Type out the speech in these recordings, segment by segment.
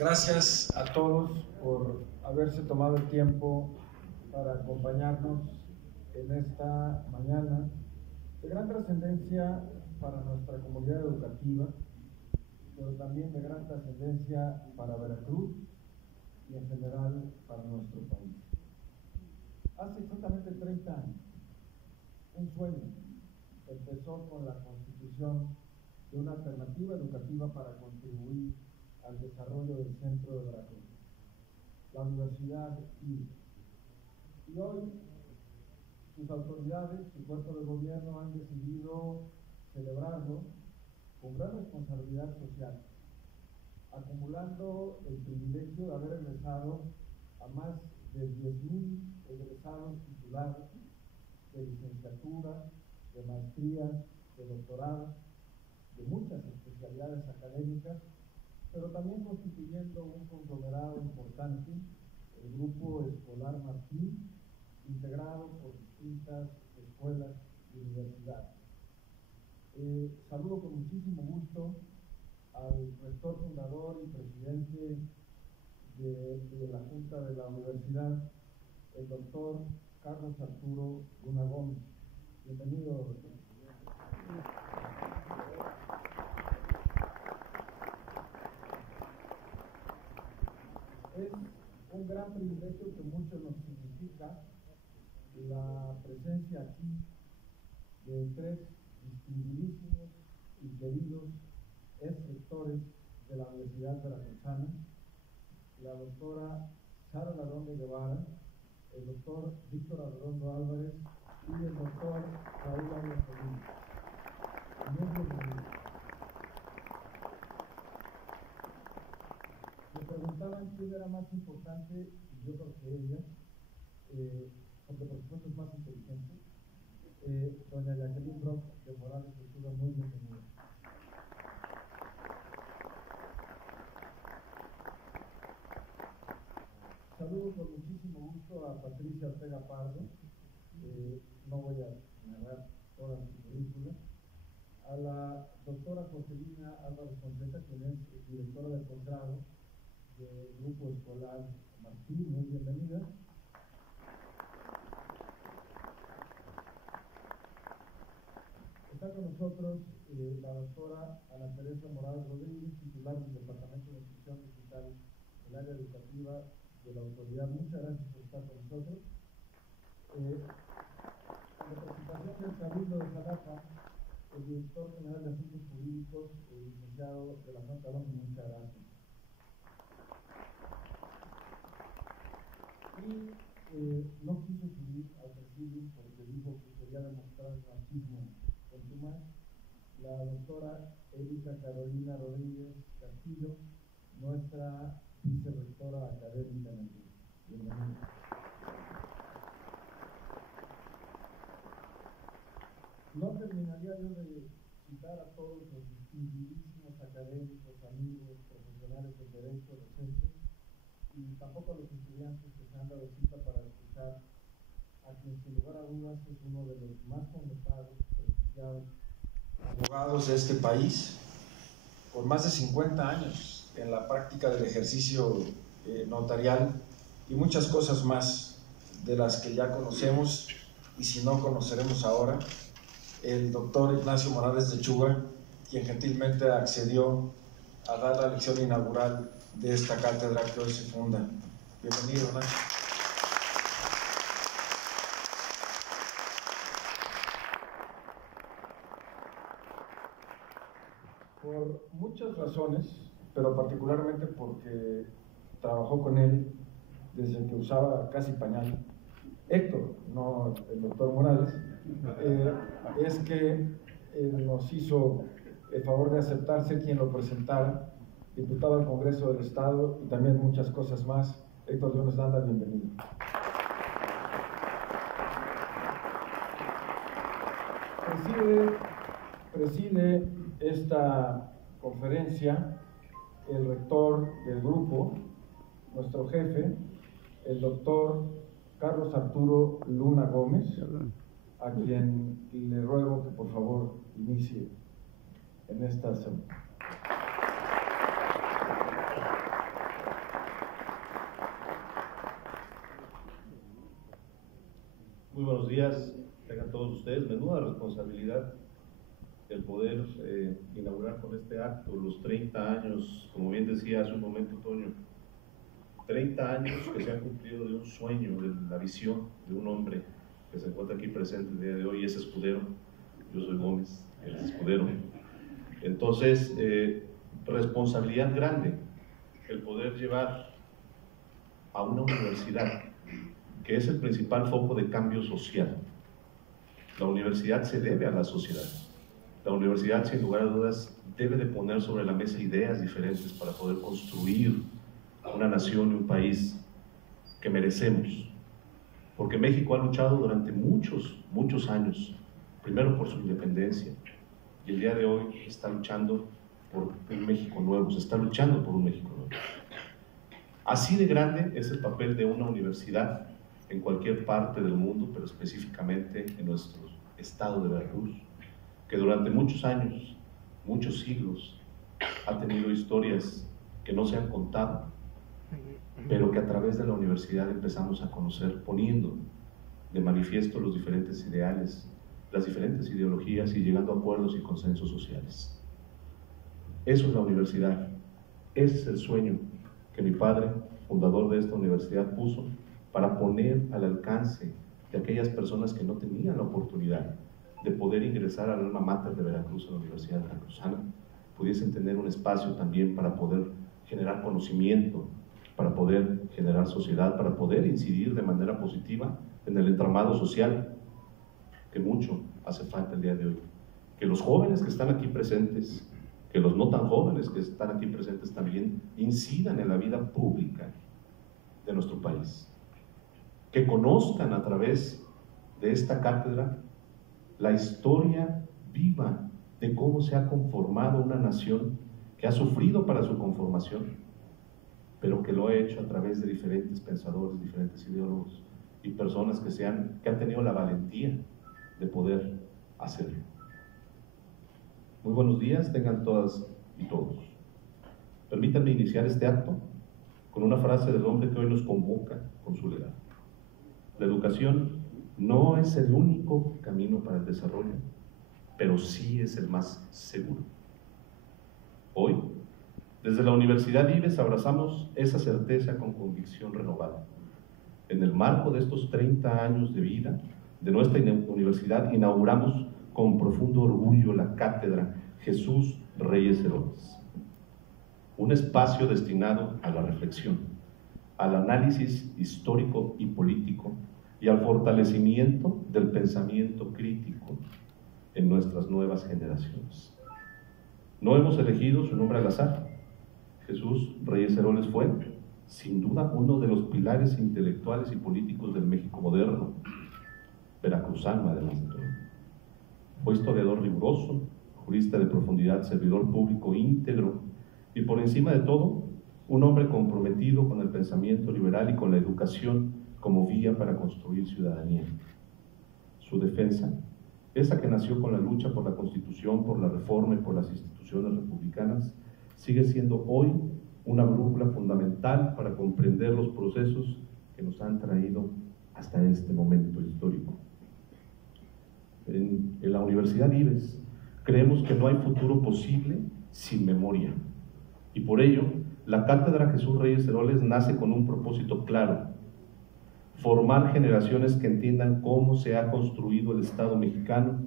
Gracias a todos por haberse tomado el tiempo para acompañarnos en esta mañana de gran trascendencia para nuestra comunidad educativa, pero también de gran trascendencia para Veracruz y en general para nuestro país. Hace exactamente 30 años, un sueño empezó con la constitución de una alternativa educativa para contribuir al desarrollo del centro de Veracruz, la Universidad IBE. Y hoy sus autoridades, su cuerpo de gobierno han decidido celebrarlo con gran responsabilidad social, acumulando el privilegio de haber egresado a más de 10,000 egresados titulados de licenciatura, de maestría, de doctorado, de muchas especialidades académicas, pero también constituyendo un conglomerado importante, el Grupo Escolar Martín, integrado por distintas escuelas y universidades. Saludo con muchísimo gusto al rector fundador y presidente de la Junta de la Universidad, el doctor Carlos Arturo Luna Gómez. Bienvenido, doctor. Es un gran privilegio que mucho nos significa la presencia aquí de tres distinguidísimos y queridos ex-rectores de la Universidad Veracruzana, la doctora Sara Ladrón de Guevara, el doctor Víctor Arredondo Álvarez y el doctor Raúl Arias Colín. Muy bienvenidos. Me preguntaban quién era más importante, y yo creo que ella, porque por supuesto es más inteligente, doña Jacqueline Brock de Morales de Chuga, muy bienvenida. Saludo con muchísimo gusto a Patricia Ortega Pardo, no voy a narrar toda su película, a la doctora Joselina Álvarez Fonseca, quien es directora del posgrado del Grupo Escolar Martín, muy bienvenida. Está con nosotros la doctora Ana Teresa Morales Rodríguez, titular del Departamento de Instrucción Digital del área educativa de la autoridad. Muchas gracias por estar con nosotros. En representación del Cabildo de Jalapa, el director general de Asuntos Jurídicos, el licenciado de la Santa Alonso, muchas gracias. Y no quiso subir al presidio porque dijo que quería demostrar el machismo contumaz, la doctora Erika Carolina Rodríguez Castillo, nuestra vicerrectora académica en el grupo. Bienvenida. No terminaría yo de citar a todos los distinguidísimos académicos, amigos, profesionales del derecho, docentes, y tampoco a los estudiantes que se han dado cita para escuchar a quien sin lugar a dudas es uno de los más connotados, prestigiados abogados de este país, con más de 50 años en la práctica del ejercicio notarial y muchas cosas más de las que ya conocemos y si no conoceremos ahora, el doctor Ignacio Morales de Chuga, quien gentilmente accedió a dar la lección inaugural de esta cátedra que hoy se funda. Bienvenido, Nacho. Por muchas razones, pero particularmente porque trabajó con él desde que usaba casi pañal, Héctor, no el doctor Morales, es que nos hizo el favor de aceptar ser quien lo presentara, diputado al Congreso del Estado y también muchas cosas más. Héctor Leones Landa, bienvenido. Preside esta conferencia el rector del grupo, nuestro jefe, el doctor Carlos Arturo Luna Gómez, a quien le ruego que por favor inicie en esta semana. días tengan todos ustedes. Menuda responsabilidad el poder inaugurar con este acto los 30 años, como bien decía hace un momento Toño, 30 años que se han cumplido de un sueño, de la visión de un hombre que se encuentra aquí presente el día de hoy, es Escudero. Yo soy Gómez, él es Escudero. Entonces, responsabilidad grande el poder llevar a una universidad que es el principal foco de cambio social. La universidad se debe a la sociedad. La universidad, sin lugar a dudas, debe de poner sobre la mesa ideas diferentes para poder construir una nación y un país que merecemos. Porque México ha luchado durante muchos años, primero por su independencia, y el día de hoy está luchando por un México nuevo, se está luchando por un México nuevo. Así de grande es el papel de una universidad en cualquier parte del mundo, pero específicamente en nuestro estado de Veracruz, que durante muchos años, muchos siglos, ha tenido historias que no se han contado, pero que a través de la universidad empezamos a conocer, poniendo de manifiesto los diferentes ideales, las diferentes ideologías y llegando a acuerdos y consensos sociales. Eso es la universidad, ese es el sueño que mi padre, fundador de esta universidad, puso para poner al alcance de aquellas personas que no tenían la oportunidad de poder ingresar al alma mater de Veracruz, a la Universidad Veracruzana, pudiesen tener un espacio también para poder generar conocimiento, para poder generar sociedad, para poder incidir de manera positiva en el entramado social, que mucho hace falta el día de hoy. Que los jóvenes que están aquí presentes, que los no tan jóvenes que están aquí presentes también incidan en la vida pública de nuestro país. Que conozcan a través de esta cátedra la historia viva de cómo se ha conformado una nación que ha sufrido para su conformación, pero que lo ha hecho a través de diferentes pensadores, diferentes ideólogos y personas que han tenido la valentía de poder hacerlo. Muy buenos días, tengan todas y todos. Permítanme iniciar este acto con una frase del hombre que hoy nos convoca con su legado. La educación no es el único camino para el desarrollo, pero sí es el más seguro. Hoy, desde la Universidad Ives abrazamos esa certeza con convicción renovada. En el marco de estos 30 años de vida de nuestra universidad, inauguramos con profundo orgullo la Cátedra Jesús Reyes Heroles, un espacio destinado a la reflexión, al análisis histórico y político y al fortalecimiento del pensamiento crítico en nuestras nuevas generaciones. No hemos elegido su nombre al azar. Jesús Reyes Heroles fue, sin duda, uno de los pilares intelectuales y políticos del México moderno, veracruzano además de todo. Fue historiador riguroso, jurista de profundidad, servidor público íntegro y, por encima de todo, un hombre comprometido con el pensamiento liberal y con la educación como vía para construir ciudadanía. Su defensa, esa que nació con la lucha por la Constitución, por la reforma y por las instituciones republicanas, sigue siendo hoy una brújula fundamental para comprender los procesos que nos han traído hasta este momento histórico. En la Universidad Ives creemos que no hay futuro posible sin memoria, y por ello la Cátedra Jesús Reyes Heroles nace con un propósito claro: formar generaciones que entiendan cómo se ha construido el Estado mexicano,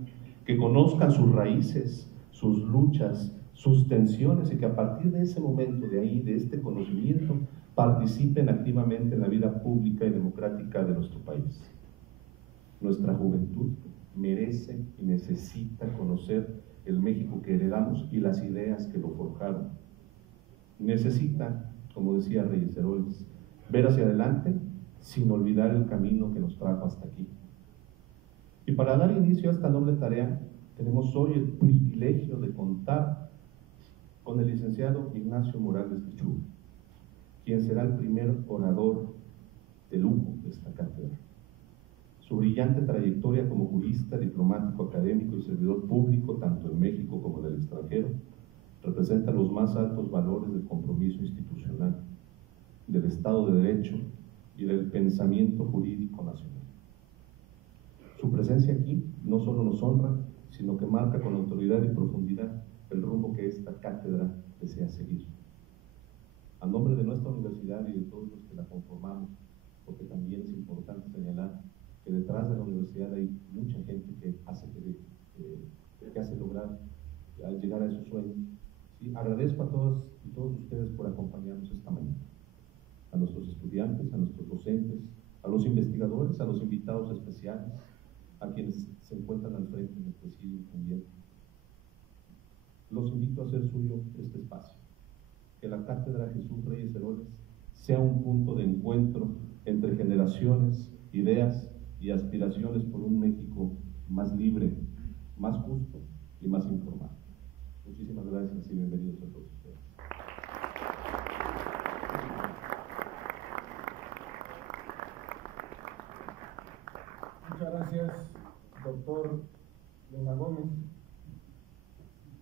que conozcan sus raíces, sus luchas, sus tensiones, y que a partir de ese momento, de ahí, de este conocimiento, participen activamente en la vida pública y democrática de nuestro país. Nuestra juventud merece y necesita conocer el México que heredamos y las ideas que lo forjaron. Necesita, como decía Reyes Heroles, ver hacia adelante sin olvidar el camino que nos trajo hasta aquí. Y para dar inicio a esta noble tarea, tenemos hoy el privilegio de contar con el licenciado Ignacio Morales Lechuga, quien será el primer orador de lujo de esta cátedra. Su brillante trayectoria como jurista, diplomático, académico y servidor público, tanto en México como en el extranjero, representa los más altos valores del compromiso institucional, del Estado de Derecho y del pensamiento jurídico nacional. Su presencia aquí no solo nos honra, sino que marca con autoridad y profundidad el rumbo que esta cátedra desea seguir. A nombre de nuestra universidad y de todos los que la conformamos, porque también es importante señalar que detrás de la universidad hay mucha gente que hace lograr llegar a esos sueños. ¿Sí? Agradezco a todos y todos ustedes por acompañarnos esta mañana. A nuestros estudiantes, a nuestros docentes, a los investigadores, a los invitados especiales, a quienes se encuentran al frente del presidio también. Los invito a hacer suyo este espacio. Que la Cátedra Jesús Reyes Heroles sea un punto de encuentro entre generaciones, ideas y aspiraciones por un México más libre, más justo y más informado. Muchísimas gracias y bienvenidos a todos ustedes. Muchas gracias, doctor Luna Gómez.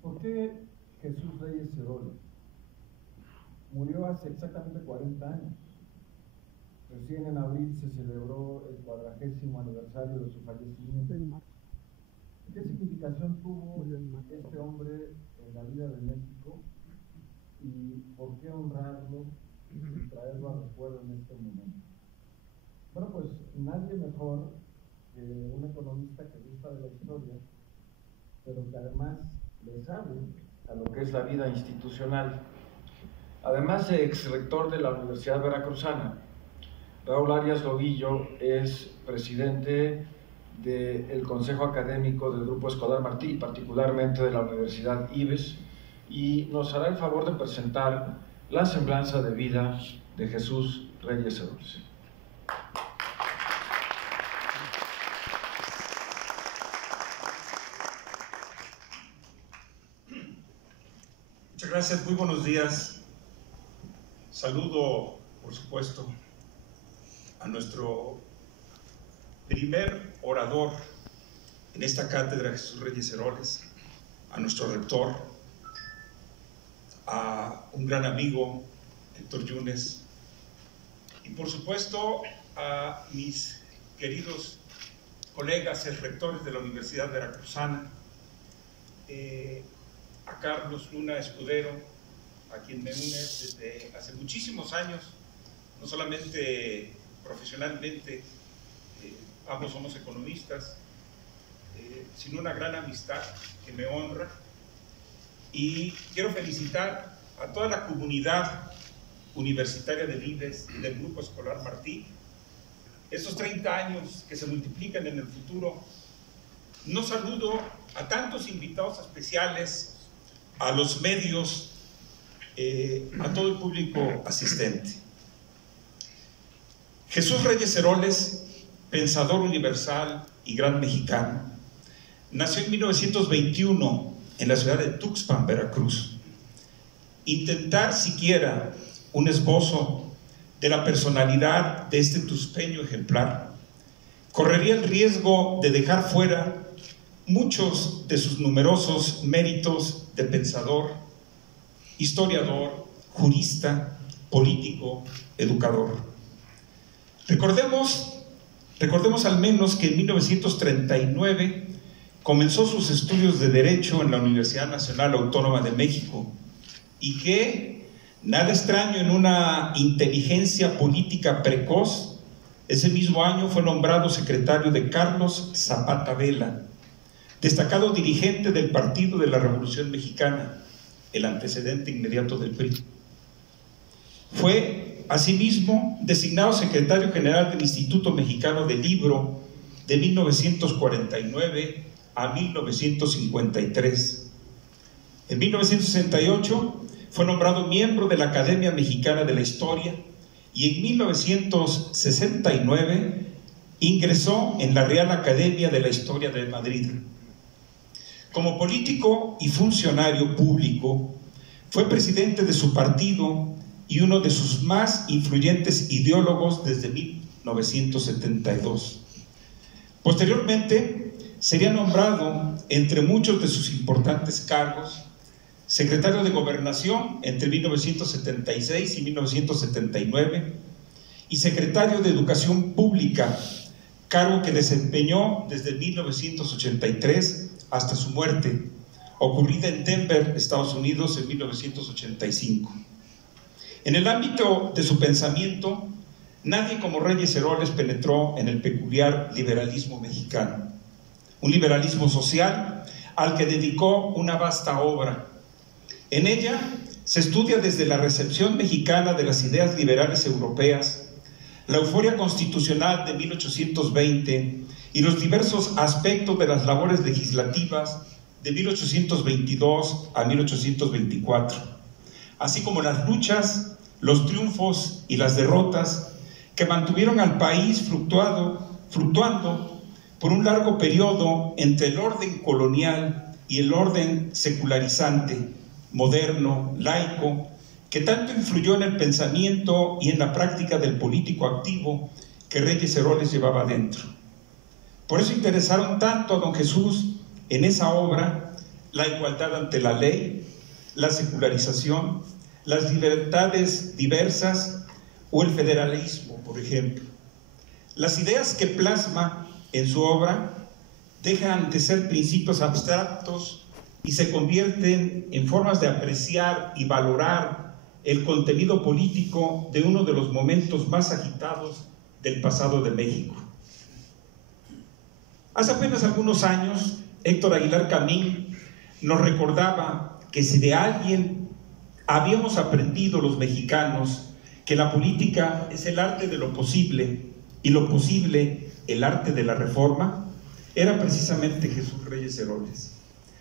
¿Por qué Jesús Reyes Heroles? Murió hace exactamente 40 años. Recién en abril se celebró el 40º aniversario de su fallecimiento. ¿Qué significación tuvo este hombre en la vida de México y por qué honrarlo y traerlo a recuerdo en este momento? Bueno, pues nadie mejor que un economista que gusta de la historia, pero que además le sabe a lo que es la vida institucional. Además de exrector de la Universidad Veracruzana, Raúl Arias Lobillo es presidente del Consejo Académico del Grupo Escolar Martí, particularmente de la Universidad IBES, y nos hará el favor de presentar la semblanza de vida de Jesús Reyes Heroles. Muchas gracias, muy buenos días. Saludo, por supuesto, a nuestro primer orador en esta cátedra Jesús Reyes Heroles, a nuestro rector, a un gran amigo, Héctor Yunes, y por supuesto a mis queridos colegas, rectores de la Universidad Veracruzana, a Carlos Luna Escudero, a quien me une desde hace muchísimos años, no solamente profesionalmente, ambos somos economistas, sino una gran amistad que me honra. Y quiero felicitar a toda la comunidad universitaria del IBES, del Grupo Escolar Martí, estos 30 años que se multiplican en el futuro. No saludo a tantos invitados especiales, a los medios, a todo el público asistente. Jesús Reyes Heroles, pensador universal y gran mexicano, nació en 1921 en la ciudad de Tuxpan, Veracruz. Intentar siquiera un esbozo de la personalidad de este tuxpeño ejemplar correría el riesgo de dejar fuera muchos de sus numerosos méritos de pensador, historiador, jurista, político, educador. Recordemos al menos que en 1939 comenzó sus estudios de Derecho en la Universidad Nacional Autónoma de México y que, nada extraño en una inteligencia política precoz, ese mismo año fue nombrado secretario de Carlos Zapata Vela, destacado dirigente del Partido de la Revolución Mexicana, el antecedente inmediato del PRI. Fue, asimismo, designado secretario general del Instituto Mexicano del Libro de 1949 a 1953. En 1968 fue nombrado miembro de la Academia Mexicana de la Historia y en 1969 ingresó en la Real Academia de la Historia de Madrid. Como político y funcionario público, fue presidente de su partido y uno de sus más influyentes ideólogos desde 1972. Posteriormente, sería nombrado, entre muchos de sus importantes cargos, secretario de Gobernación entre 1976 y 1979 y secretario de Educación Pública cargo que desempeñó desde 1983 hasta su muerte, ocurrida en Denver, Estados Unidos, en 1985. En el ámbito de su pensamiento, nadie como Reyes Heroles penetró en el peculiar liberalismo mexicano, un liberalismo social al que dedicó una vasta obra. En ella se estudia desde la recepción mexicana de las ideas liberales europeas, la euforia constitucional de 1820 y los diversos aspectos de las labores legislativas de 1822 a 1824, así como las luchas, los triunfos y las derrotas que mantuvieron al país fluctuando por un largo periodo entre el orden colonial y el orden secularizante, moderno, laico, que tanto influyó en el pensamiento y en la práctica del político activo que Reyes Heroles llevaba adentro. Por eso interesaron tanto a don Jesús en esa obra la igualdad ante la ley, la secularización, las libertades diversas o el federalismo, por ejemplo. Las ideas que plasma en su obra dejan de ser principios abstractos y se convierten en formas de apreciar y valorar el contenido político de uno de los momentos más agitados del pasado de México. Hace apenas algunos años, Héctor Aguilar Camín nos recordaba que si de alguien habíamos aprendido los mexicanos que la política es el arte de lo posible y lo posible el arte de la reforma, era precisamente Jesús Reyes Heroles.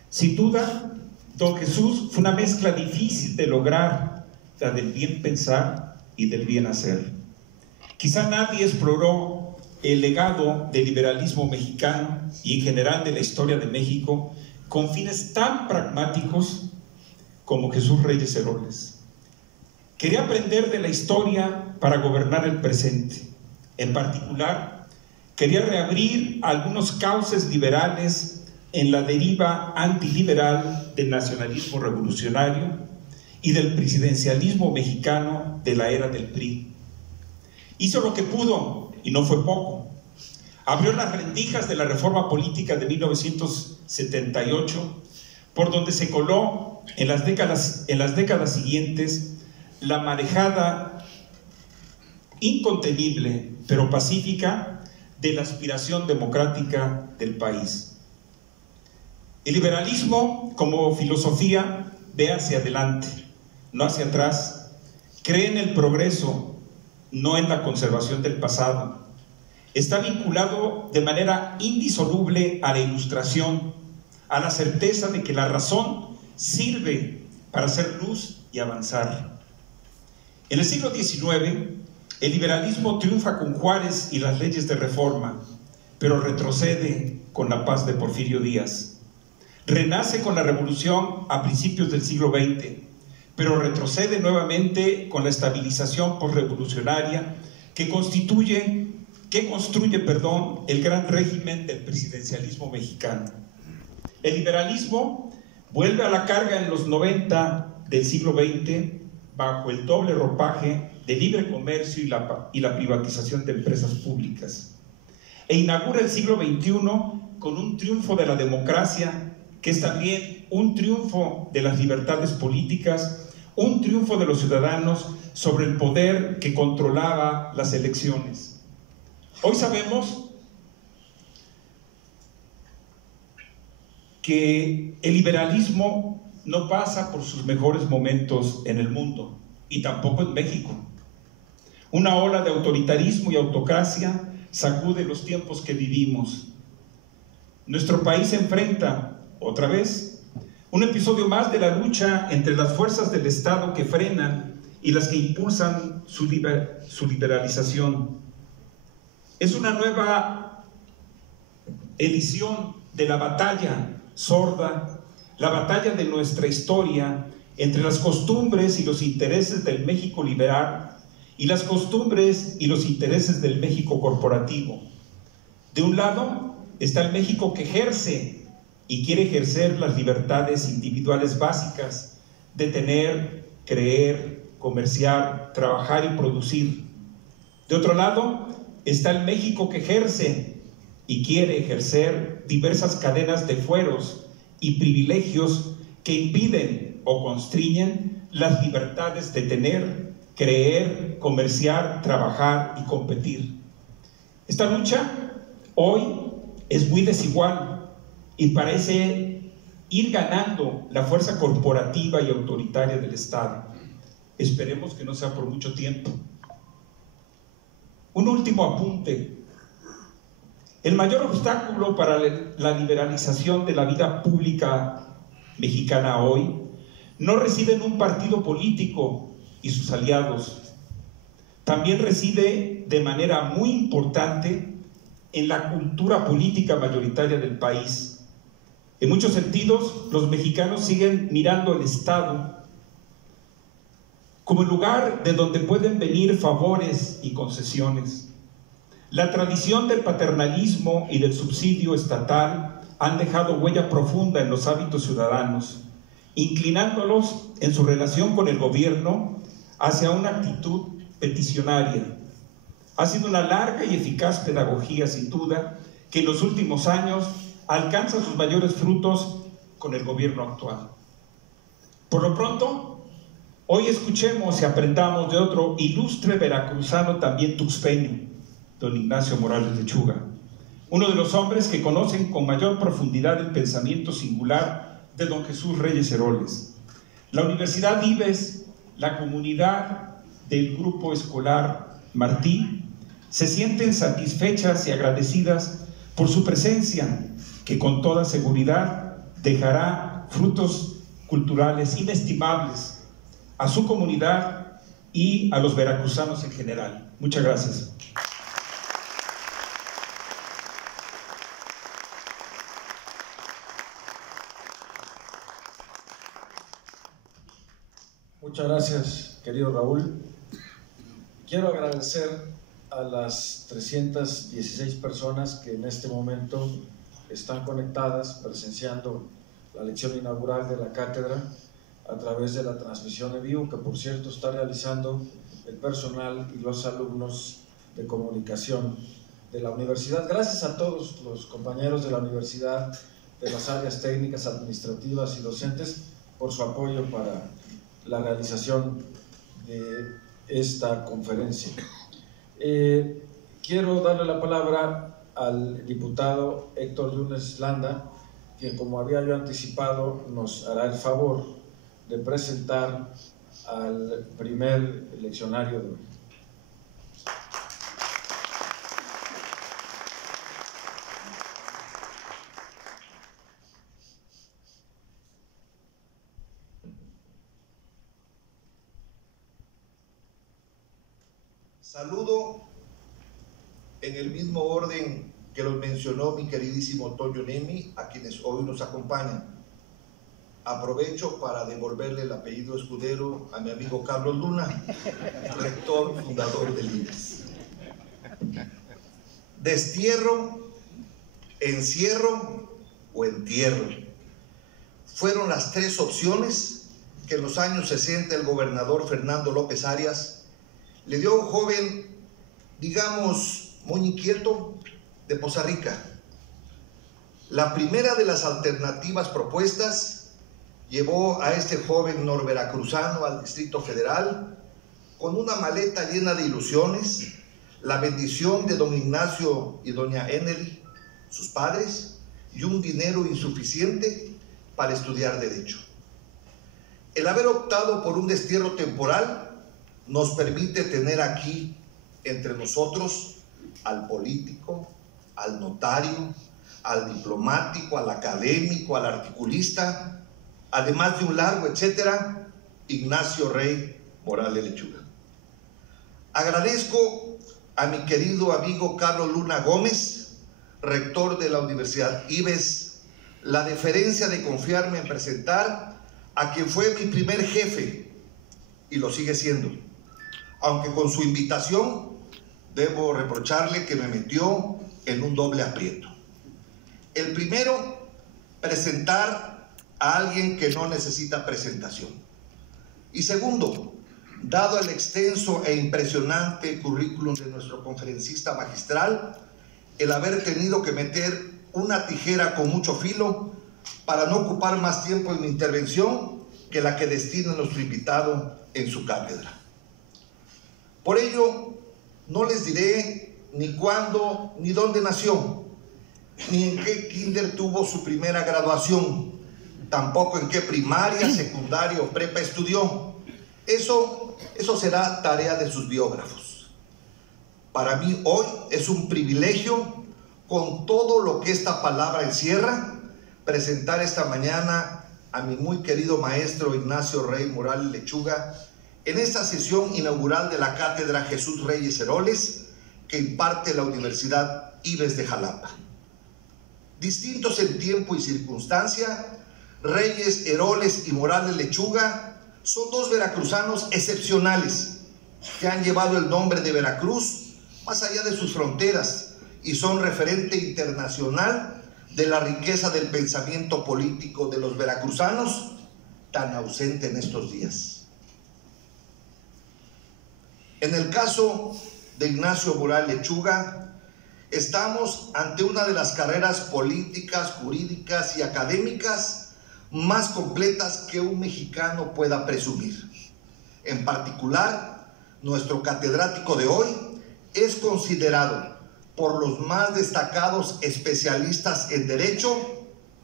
Sin duda, don Jesús fue una mezcla difícil de lograr, la del bien pensar y del bien hacer. Quizá nadie exploró el legado del liberalismo mexicano y en general de la historia de México con fines tan pragmáticos como Jesús Reyes Heroles. Quería aprender de la historia para gobernar el presente. En particular, quería reabrir algunos cauces liberales en la deriva antiliberal del nacionalismo revolucionario y del presidencialismo mexicano de la era del PRI. Hizo lo que pudo, y no fue poco. Abrió las rendijas de la reforma política de 1978, por donde se coló en las décadas siguientes la marejada incontenible, pero pacífica, de la aspiración democrática del país. El liberalismo, como filosofía, ve hacia adelante, no hacia atrás, cree en el progreso, no en la conservación del pasado. Está vinculado de manera indisoluble a la ilustración, a la certeza de que la razón sirve para hacer luz y avanzar. En el siglo XIX, el liberalismo triunfa con Juárez y las leyes de reforma, pero retrocede con la paz de Porfirio Díaz. Renace con la revolución a principios del siglo XX, pero retrocede nuevamente con la estabilización posrevolucionaria que construye el gran régimen del presidencialismo mexicano. El liberalismo vuelve a la carga en los 90 del siglo XX bajo el doble ropaje de libre comercio y la privatización de empresas públicas. E inaugura el siglo XXI con un triunfo de la democracia, que es también un triunfo de las libertades políticas, un triunfo de los ciudadanos sobre el poder que controlaba las elecciones. Hoy sabemos que el liberalismo no pasa por sus mejores momentos en el mundo y tampoco en México. Una ola de autoritarismo y autocracia sacude los tiempos que vivimos. Nuestro país se enfrenta, otra vez, un episodio más de la lucha entre las fuerzas del Estado que frenan y las que impulsan su liberalización. Es una nueva edición de la batalla sorda, la batalla de nuestra historia entre las costumbres y los intereses del México liberal y las costumbres y los intereses del México corporativo. De un lado está el México que ejerce y quiere ejercer las libertades individuales básicas de tener, creer, comerciar, trabajar y producir. De otro lado está el México que ejerce y quiere ejercer diversas cadenas de fueros y privilegios que impiden o constriñen las libertades de tener, creer, comerciar, trabajar y competir. Esta lucha hoy es muy desigual y parece ir ganando la fuerza corporativa y autoritaria del Estado. Esperemos que no sea por mucho tiempo. Un último apunte. El mayor obstáculo para la liberalización de la vida pública mexicana hoy no reside en un partido político y sus aliados. También reside de manera muy importante en la cultura política mayoritaria del país. En muchos sentidos, los mexicanos siguen mirando al Estado como el lugar de donde pueden venir favores y concesiones. La tradición del paternalismo y del subsidio estatal han dejado huella profunda en los hábitos ciudadanos, inclinándolos en su relación con el gobierno hacia una actitud peticionaria. Ha sido una larga y eficaz pedagogía, sin duda, que en los últimos años alcanza sus mayores frutos con el gobierno actual. Por lo pronto, hoy escuchemos y aprendamos de otro ilustre veracruzano también tuxpeño, don Ignacio Morales Lechuga, uno de los hombres que conocen con mayor profundidad el pensamiento singular de don Jesús Reyes Heroles. La Universidad Ives, la comunidad del Grupo Escolar Martí, se sienten satisfechas y agradecidas por su presencia, que con toda seguridad dejará frutos culturales inestimables a su comunidad y a los veracruzanos en general. Muchas gracias. Muchas gracias, querido Raúl. Quiero agradecer a las 316 personas que en este momento están conectadas, presenciando la lección inaugural de la cátedra a través de la transmisión en vivo, que por cierto está realizando el personal y los alumnos de comunicación de la universidad. Gracias a todos los compañeros de la universidad, de las áreas técnicas, administrativas y docentes, por su apoyo para la realización de esta conferencia. Quiero darle la palabra al diputado Héctor Yunes Landa, quien, como había yo anticipado, nos hará el favor de presentar al primer leccionario de hoy. Saludo en el mismo orden que los mencionó mi queridísimo Toño Nemi, a quienes hoy nos acompañan. Aprovecho para devolverle el apellido Escudero a mi amigo Carlos Luna, rector fundador del IVES. Destierro, encierro o entierro fueron las tres opciones que en los años 60 el gobernador Fernando López Arias le dio a un joven, digamos, muy inquieto, de Poza Rica. La primera de las alternativas propuestas llevó a este joven norveracruzano al Distrito Federal con una maleta llena de ilusiones, la bendición de don Ignacio y doña Eneli, sus padres, y un dinero insuficiente para estudiar Derecho. El haber optado por un destierro temporal nos permite tener aquí entre nosotros al político, al notario, al diplomático, al académico, al articulista, además de un largo etcétera, Ignacio Rey Morales Lechuga. Agradezco a mi querido amigo Carlos Luna Gómez, rector de la Universidad Ives, la deferencia de confiarme en presentar a quien fue mi primer jefe y lo sigue siendo, aunque con su invitación debo reprocharle que me metió en un doble aprieto. El primero, presentar a alguien que no necesita presentación. Y segundo, dado el extenso e impresionante currículum de nuestro conferencista magistral, el haber tenido que meter una tijera con mucho filo para no ocupar más tiempo en mi intervención que la que destina nuestro invitado en su cátedra. Por ello, no les diré ni cuándo ni dónde nació, ni en qué kinder tuvo su primera graduación, tampoco en qué primaria, secundaria o prepa estudió. Eso será tarea de sus biógrafos. Para mí hoy es un privilegio, con todo lo que esta palabra encierra, presentar esta mañana a mi muy querido maestro Ignacio Rey Morales Lechuga en esta sesión inaugural de la Cátedra Jesús Reyes Heroles que imparte la Universidad Ives de Jalapa. Distintos en tiempo y circunstancia, Reyes, Heroles y Morales Lechuga son dos veracruzanos excepcionales que han llevado el nombre de Veracruz más allá de sus fronteras y son referente internacional de la riqueza del pensamiento político de los veracruzanos, tan ausente en estos días. En el caso de Ignacio Morales Lechuga, estamos ante una de las carreras políticas, jurídicas y académicas más completas que un mexicano pueda presumir. En particular, nuestro catedrático de hoy es considerado por los más destacados especialistas en Derecho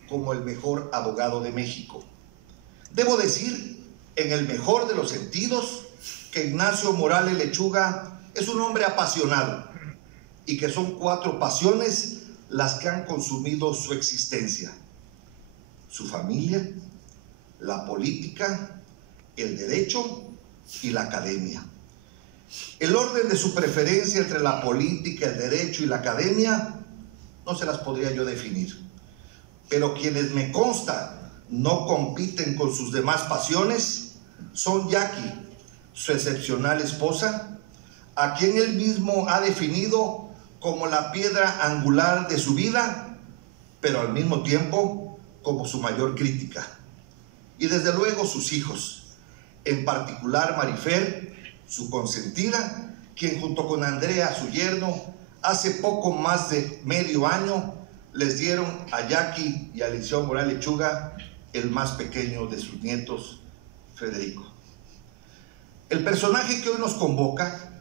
como el mejor abogado de México. Debo decir, en el mejor de los sentidos, que Ignacio Morales Lechuga es un hombre apasionado y que son 4 pasiones las que han consumido su existencia: su familia, la política, el derecho y la academia. El orden de su preferencia entre la política, el derecho y la academia no se las podría yo definir, pero quienes me consta no compiten con sus demás pasiones son Jackie, su excepcional esposa, a quien él mismo ha definido como la piedra angular de su vida, pero al mismo tiempo como su mayor crítica. Y desde luego sus hijos, en particular Marifer, su consentida, quien junto con Andrea, su yerno, hace poco más de medio año les dieron a Jackie y a Liceo Morales Lechuga el más pequeño de sus nietos, Federico. El personaje que hoy nos convoca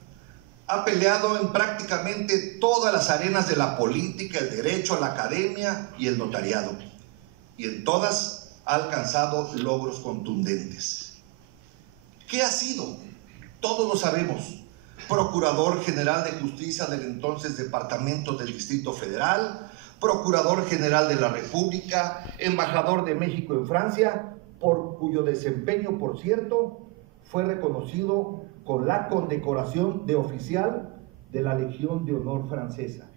ha peleado en prácticamente todas las arenas de la política, el derecho, la academia y el notariado, y en todas ha alcanzado logros contundentes. ¿Qué ha sido? Todos lo sabemos: Procurador General de Justicia del entonces Departamento del Distrito Federal, Procurador General de la República, Embajador de México en Francia, por cuyo desempeño, por cierto, fue reconocido con la condecoración de oficial de la Legión de Honor francesa.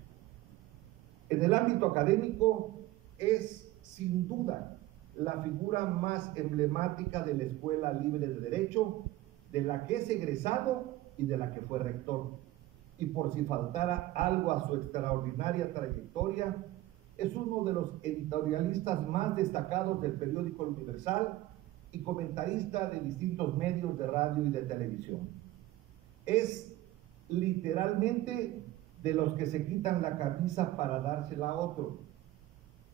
En el ámbito académico es, sin duda, la figura más emblemática de la Escuela Libre de Derecho, de la que es egresado y de la que fue rector. Y por si faltara algo a su extraordinaria trayectoria, es uno de los editorialistas más destacados del periódico El Universal y comentarista de distintos medios de radio y de televisión. Es literalmente de los que se quitan la camisa para dársela a otro.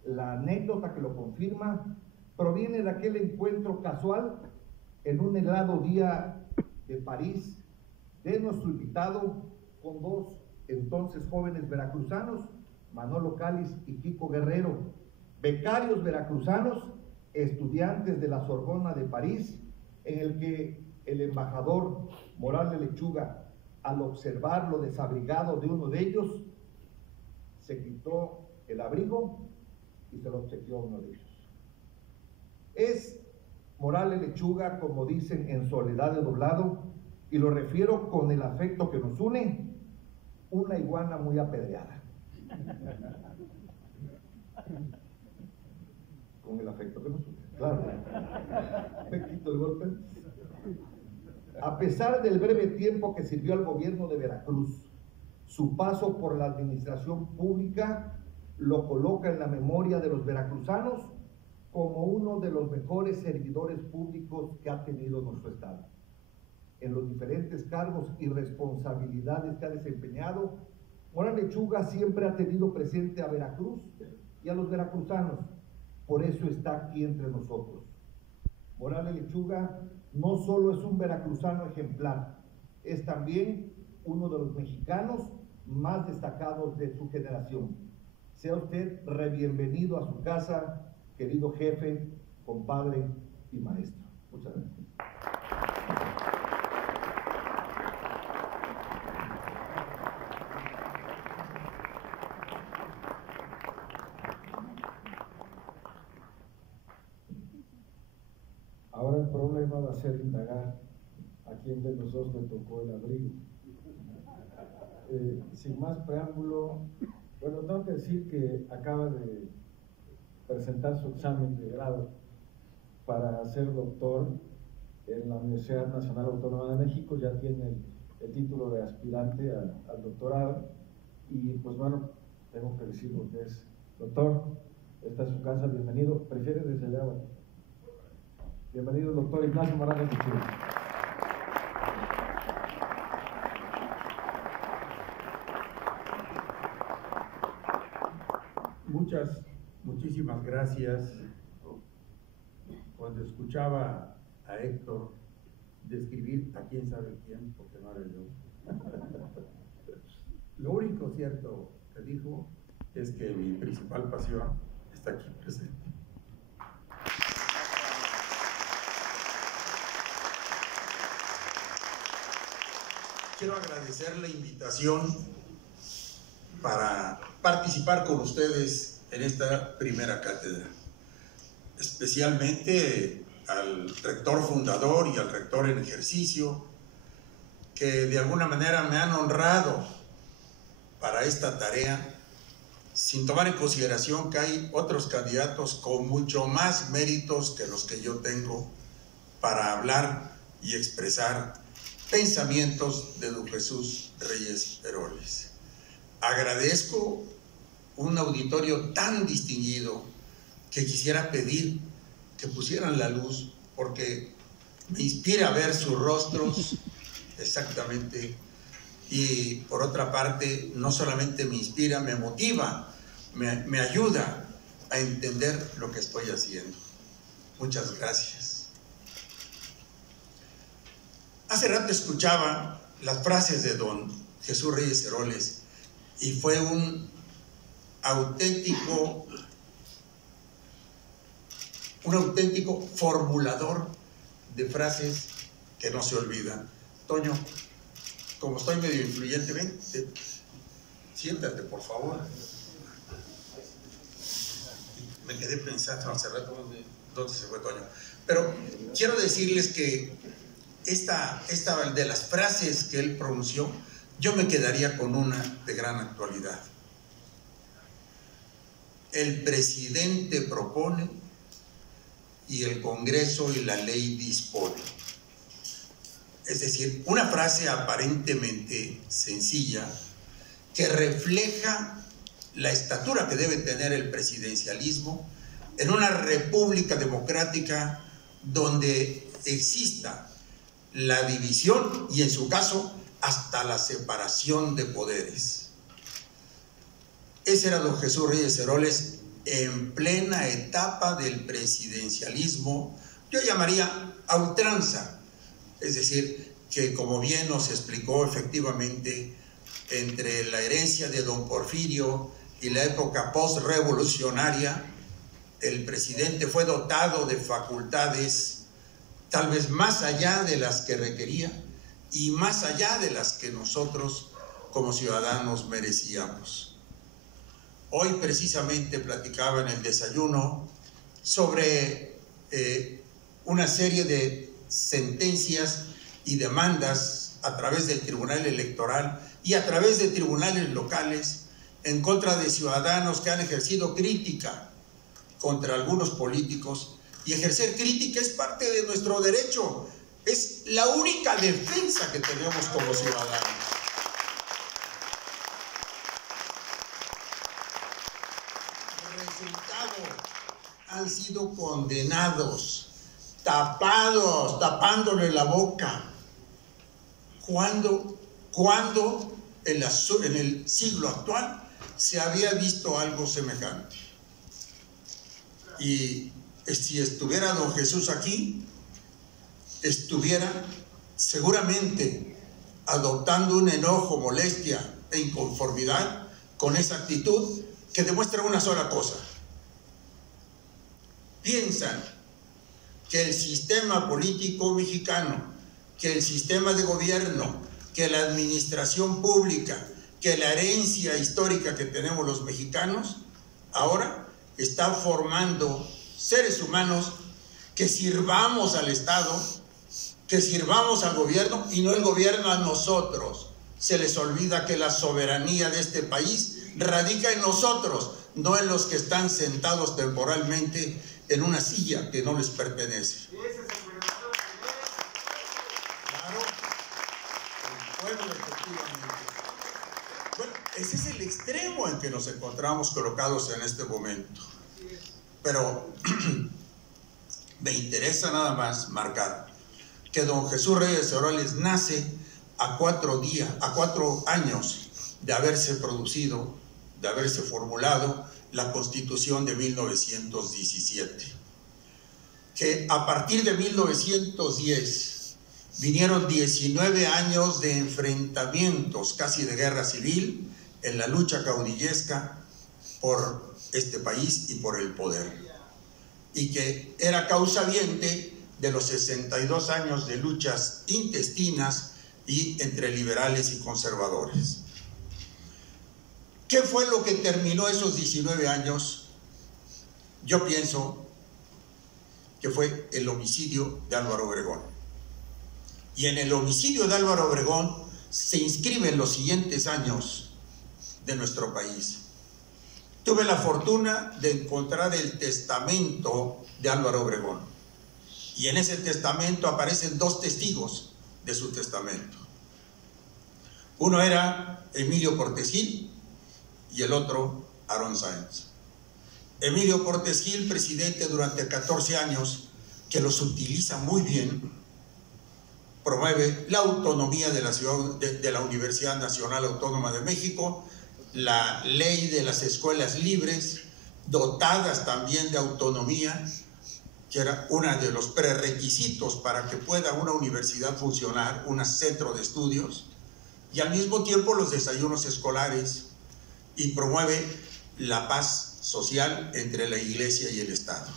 La anécdota que lo confirma proviene de aquel encuentro casual en un helado día de París de nuestro invitado con 2 entonces jóvenes veracruzanos, Manolo Cáliz y Kiko Guerrero, becarios veracruzanos, estudiantes de la Sorbona de París, en el que el embajador Morales Lechuga, al observar lo desabrigado de uno de ellos, se quitó el abrigo y se lo obsequió a uno de ellos. Es Morales Lechuga, como dicen en Soledad de Doblado, y lo refiero con el afecto que nos une, una iguana muy apedreada. Con el afecto que nos une, claro. Me quito el golpe. A pesar del breve tiempo que sirvió al gobierno de Veracruz, su paso por la administración pública lo coloca en la memoria de los veracruzanos como uno de los mejores servidores públicos que ha tenido nuestro estado. En los diferentes cargos y responsabilidades que ha desempeñado, Morales Lechuga siempre ha tenido presente a Veracruz y a los veracruzanos, por eso está aquí entre nosotros. Morales Lechuga no solo es un veracruzano ejemplar, es también uno de los mexicanos más destacados de su generación. Sea usted bienvenido a su casa, querido jefe, compadre y maestro. Muchas gracias. Ahora el problema va a ser indagar a quién de los dos le tocó el abrigo. Sin más preámbulo, bueno, tengo que decir que acaba de presentar su examen de grado para ser doctor en la Universidad Nacional Autónoma de México. Ya tiene el título de aspirante al doctorado y pues bueno, tengo que decir lo que es. Doctor, esta es su casa, bienvenido. ¿Prefiere desde allá? Bienvenido, doctor Ignacio Morales Lechuga. Muchísimas gracias. Cuando escuchaba a Héctor describir a quién sabe quién, porque no era yo, lo único cierto que dijo es que mi principal pasión está aquí presente. Quiero agradecer la invitación para participar con ustedes en esta primera cátedra, especialmente al rector fundador y al rector en ejercicio, que de alguna manera me han honrado para esta tarea, sin tomar en consideración que hay otros candidatos con mucho más méritos que los que yo tengo para hablar y expresar pensamientos de don Jesús Reyes Heroles. Agradezco un auditorio tan distinguido que quisiera pedir que pusieran la luz, porque me inspira a ver sus rostros exactamente, y por otra parte no solamente me inspira, me motiva, me ayuda a entender lo que estoy haciendo. Muchas gracias. Hace rato escuchaba las frases de don Jesús Reyes Heroles y fue un auténtico formulador de frases que no se olvidan. Toño, como estoy medio influyente, ven, siéntate por favor. Me quedé pensando hace rato dónde se fue Toño. Pero quiero decirles que esta de las frases que él pronunció, yo me quedaría con una de gran actualidad. El presidente propone y el Congreso y la ley dispone. Es decir, una frase aparentemente sencilla que refleja la estatura que debe tener el presidencialismo en una república democrática donde exista la división y en su caso hasta la separación de poderes. Ese era don Jesús Reyes Heroles en plena etapa del presidencialismo, yo llamaría a ultranza, es decir, que como bien nos explicó efectivamente, entre la herencia de don Porfirio y la época postrevolucionaria, el presidente fue dotado de facultades tal vez más allá de las que requería y más allá de las que nosotros como ciudadanos merecíamos. Hoy precisamente platicaba en el desayuno sobre una serie de sentencias y demandas a través del Tribunal Electoral y a través de tribunales locales en contra de ciudadanos que han ejercido crítica contra algunos políticos, y ejercer crítica es parte de nuestro derecho, es la única defensa que tenemos como ciudadanos. El resultado han sido condenados, tapándole la boca. ¿Cuándo en el siglo actual se había visto algo semejante. Y si estuviera don Jesús aquí, estuviera seguramente adoptando un enojo, molestia e inconformidad con esa actitud que demuestra una sola cosa. Piensan que el sistema político mexicano, que el sistema de gobierno, que la administración pública, que la herencia histórica que tenemos los mexicanos, ahora está formando seres humanos que sirvamos al Estado, que sirvamos al gobierno y no el gobierno a nosotros. Se les olvida que la soberanía de este país radica en nosotros, no en los que están sentados temporalmente en una silla que no les pertenece. Claro, el pueblo, efectivamente. Bueno, ese es el extremo en que nos encontramos colocados en este momento. Pero me interesa nada más marcar que don Jesús Reyes Heroles nace a 4 años de haberse producido, de haberse formulado la Constitución de 1917, que a partir de 1910 vinieron 19 años de enfrentamientos, casi de guerra civil, en la lucha caudillesca por este país y por el poder, y que era causaviente de los 62 años de luchas intestinas y entre liberales y conservadores. ¿Qué fue lo que terminó esos 19 años? Yo pienso que fue el homicidio de Álvaro Obregón. Y en el homicidio de Álvaro Obregón se inscriben los siguientes años de nuestro país. Tuve la fortuna de encontrar el testamento de Álvaro Obregón. Y en ese testamento aparecen 2 testigos de su testamento. Uno era Emilio Portes Gil y el otro Aarón Sáenz. Emilio Portes Gil, presidente durante 14 años, que los utiliza muy bien, promueve la autonomía de la ciudad, de la Universidad Nacional Autónoma de México, la ley de las escuelas libres, dotadas también de autonomía, que era uno de los prerequisitos para que pueda una universidad funcionar, un centro de estudios, y al mismo tiempo los desayunos escolares, y promueve la paz social entre la Iglesia y el Estado.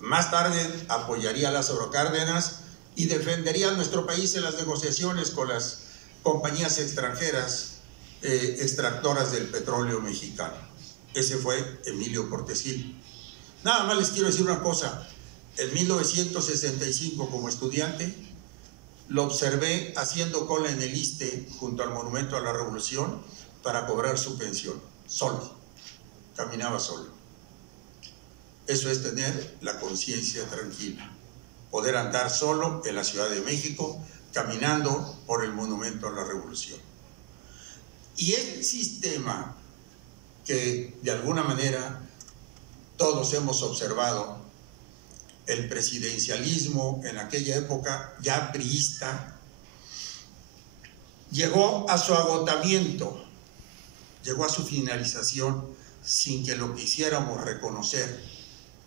Más tarde apoyaría a Lázaro Cárdenas y defendería a nuestro país en las negociaciones con las compañías extranjeras extractoras del petróleo mexicano. Ese fue Emilio Portes Gil. Nada más les quiero decir una cosa. En 1965, como estudiante, lo observé haciendo cola en el ISSSTE junto al Monumento a la Revolución para cobrar su pensión, solo, caminaba solo. Eso es tener la conciencia tranquila, poder andar solo en la Ciudad de México, caminando por el Monumento a la Revolución. Y el sistema que de alguna manera todos hemos observado, el presidencialismo en aquella época ya priista, llegó a su agotamiento, llegó a su finalización sin que lo quisiéramos reconocer,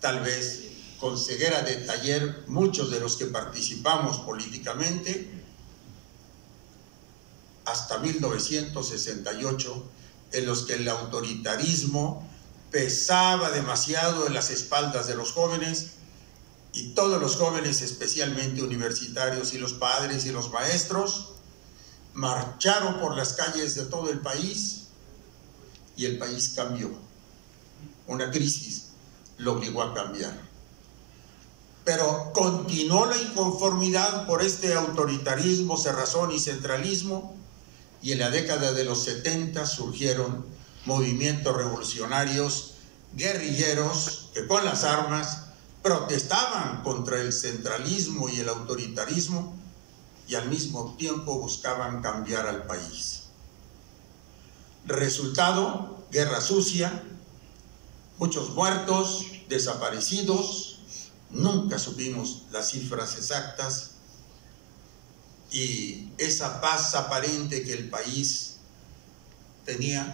tal vez con ceguera de taller muchos de los que participamos políticamente, hasta 1968, en los que el autoritarismo pesaba demasiado en las espaldas de los jóvenes, y todos los jóvenes, especialmente universitarios y los padres y los maestros, marcharon por las calles de todo el país y el país cambió. Una crisis lo obligó a cambiar. Pero continuó la inconformidad por este autoritarismo, cerrazón y centralismo, y en la década de los 70 surgieron movimientos revolucionarios, guerrilleros, que con las armas protestaban contra el centralismo y el autoritarismo y al mismo tiempo buscaban cambiar al país. Resultado, guerra sucia, muchos muertos, desaparecidos, nunca supimos las cifras exactas, y esa paz aparente que el país tenía,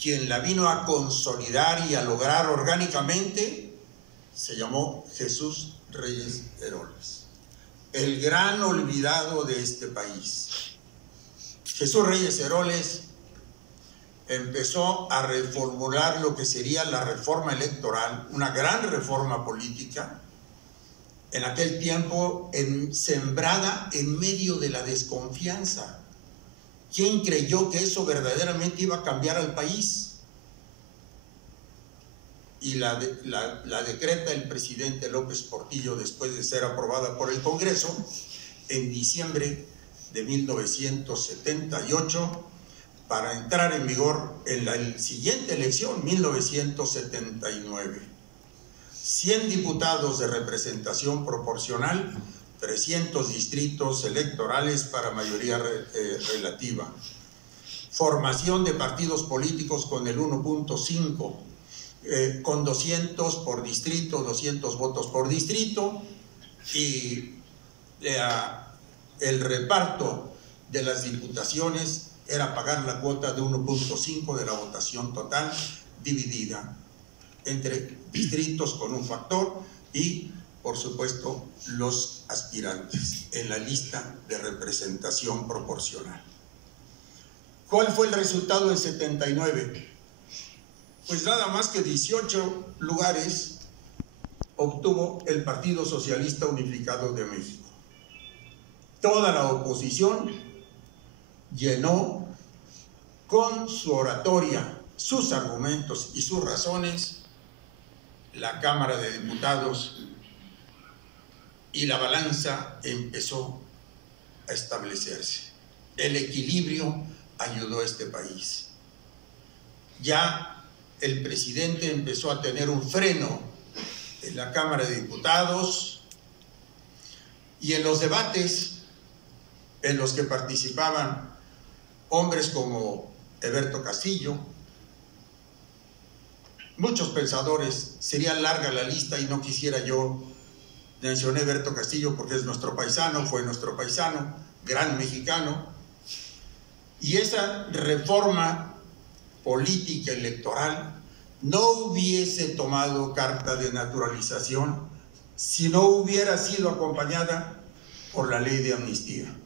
quien la vino a consolidar y a lograr orgánicamente, se llamó Jesús Reyes Heroles, el gran olvidado de este país. Jesús Reyes Heroles empezó a reformular lo que sería la reforma electoral, una gran reforma política, en aquel tiempo sembrada en medio de la desconfianza. ¿Quién creyó que eso verdaderamente iba a cambiar al país? Y la decreta el presidente López Portillo después de ser aprobada por el Congreso en diciembre de 1978 para entrar en vigor en la siguiente elección, 1979. 100 diputados de representación proporcional, 300 distritos electorales para mayoría relativa. Formación de partidos políticos con el 1.5, con 200 por distrito, 200 votos por distrito, y el reparto de las diputaciones era pagar la cuota de 1.5 de la votación total, dividida entre distritos con un factor y, por supuesto, los aspirantes en la lista de representación proporcional. ¿Cuál fue el resultado del 79? Pues nada más que 18 lugares obtuvo el Partido Socialista Unificado de México. Toda la oposición llenó con su oratoria, sus argumentos y sus razones la Cámara de Diputados, y la balanza empezó a establecerse. El equilibrio ayudó a este país. Ya el presidente empezó a tener un freno en la Cámara de Diputados, y en los debates en los que participaban hombres como Heberto Castillo, muchos pensadores, sería larga la lista y no quisiera yo mencionar a Heberto Castillo porque es nuestro paisano, fue nuestro paisano, gran mexicano, y esa reforma política electoral no hubiese tomado carta de naturalización si no hubiera sido acompañada por la ley de amnistía.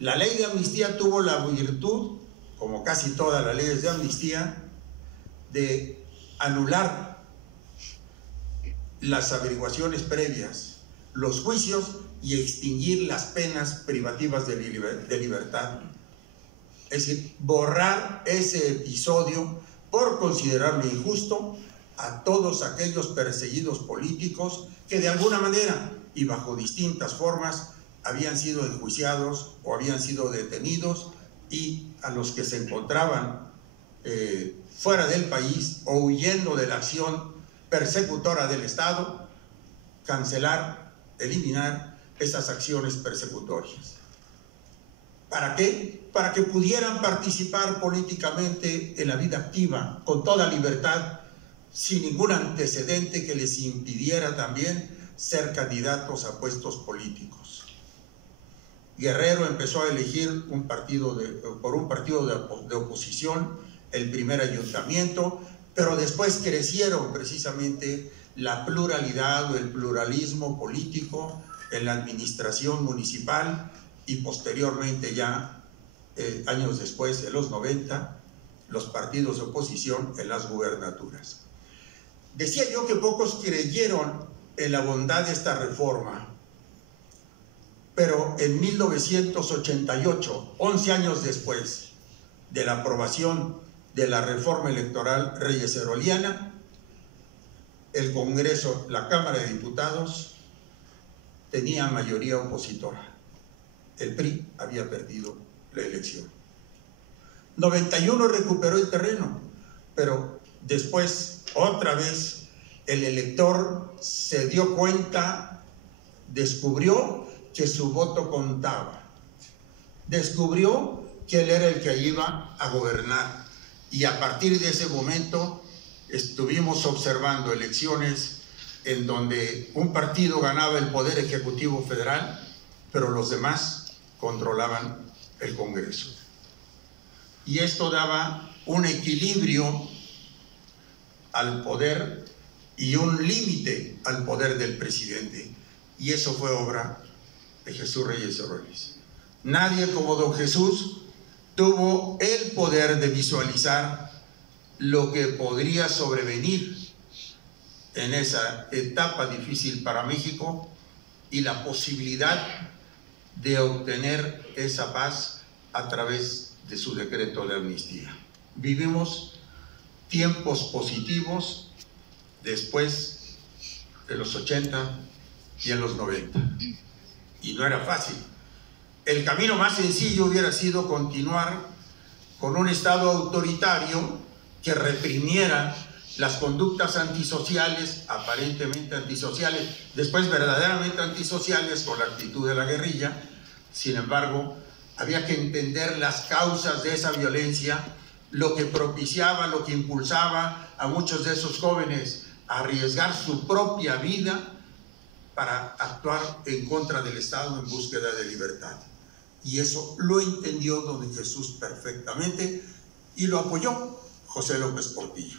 La ley de amnistía tuvo la virtud, como casi todas las leyes de amnistía, de anular las averiguaciones previas, los juicios, y extinguir las penas privativas de libertad. Es decir, borrar ese episodio por considerarlo injusto a todos aquellos perseguidos políticos que de alguna manera y bajo distintas formas habían sido enjuiciados o habían sido detenidos, y a los que se encontraban fuera del país o huyendo de la acción persecutora del Estado, cancelar, eliminar esas acciones persecutorias. ¿Para qué? Para que pudieran participar políticamente en la vida activa, con toda libertad, sin ningún antecedente que les impidiera también ser candidatos a puestos políticos. Guerrero empezó a elegir por un partido de oposición el primer ayuntamiento, pero después crecieron precisamente la pluralidad o el pluralismo político en la administración municipal, y posteriormente ya, años después, en los 90, los partidos de oposición en las gubernaturas. Decía yo que pocos creyeron en la bondad de esta reforma, pero en 1988, 11 años después de la aprobación de la reforma electoral Reyes Heroliana, el Congreso, la Cámara de Diputados, tenía mayoría opositora. El PRI había perdido la elección. 91 recuperó el terreno, pero después, otra vez, el elector se dio cuenta, descubrió que su voto contaba, descubrió que él era el que iba a gobernar, y a partir de ese momento estuvimos observando elecciones en donde un partido ganaba el Poder Ejecutivo Federal, pero los demás controlaban el Congreso. y esto daba un equilibrio al poder y un límite al poder del presidente, y eso fue obra de Jesús Reyes Heroles. Nadie como don Jesús tuvo el poder de visualizar lo que podría sobrevenir en esa etapa difícil para México y la posibilidad de obtener esa paz a través de su decreto de amnistía. Vivimos tiempos positivos después de los 80 y en los 90. Y no era fácil. El camino más sencillo hubiera sido continuar con un Estado autoritario que reprimiera las conductas antisociales, aparentemente antisociales, después verdaderamente antisociales con la actitud de la guerrilla. Sin embargo, había que entender las causas de esa violencia, lo que propiciaba, lo que impulsaba a muchos de esos jóvenes a arriesgar su propia vida para actuar en contra del Estado en búsqueda de libertad. Y eso lo entendió don Jesús perfectamente y lo apoyó José López Portillo.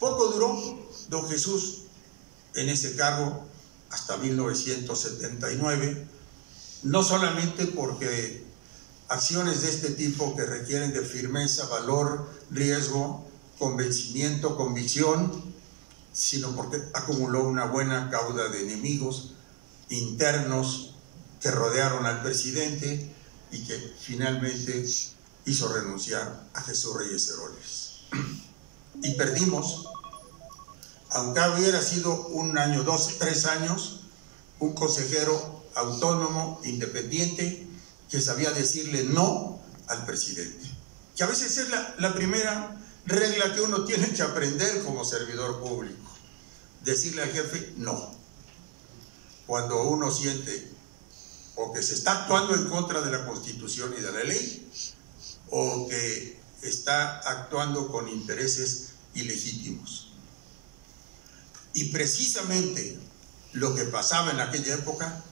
Poco duró don Jesús en ese cargo hasta 1979, no solamente porque acciones de este tipo que requieren de firmeza, valor, riesgo, convencimiento, convicción, sino porque acumuló una buena cauda de enemigos internos que rodearon al presidente y que finalmente hizo renunciar a Jesús Reyes Heroles. Y perdimos, aunque hubiera sido un año, 2, 3 años, un consejero autónomo, independiente, que sabía decirle no al presidente. Que a veces es la primera regla que uno tiene que aprender como servidor público. Decirle al jefe no. Cuando uno siente o que se está actuando en contra de la Constitución y de la ley, o que está actuando con intereses ilegítimos. Y precisamente lo que pasaba en aquella época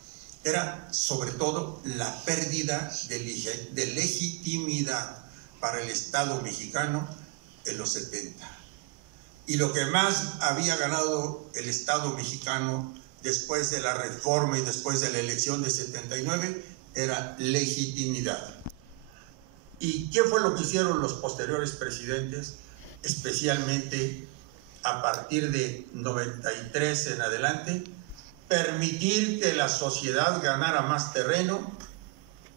era sobre todo la pérdida de legitimidad para el Estado mexicano en los 70. Y lo que más había ganado el Estado mexicano después de la reforma y después de la elección de 79 era legitimidad. ¿Y qué fue lo que hicieron los posteriores presidentes? Especialmente a partir de 93 en adelante, permitir que la sociedad ganara más terreno,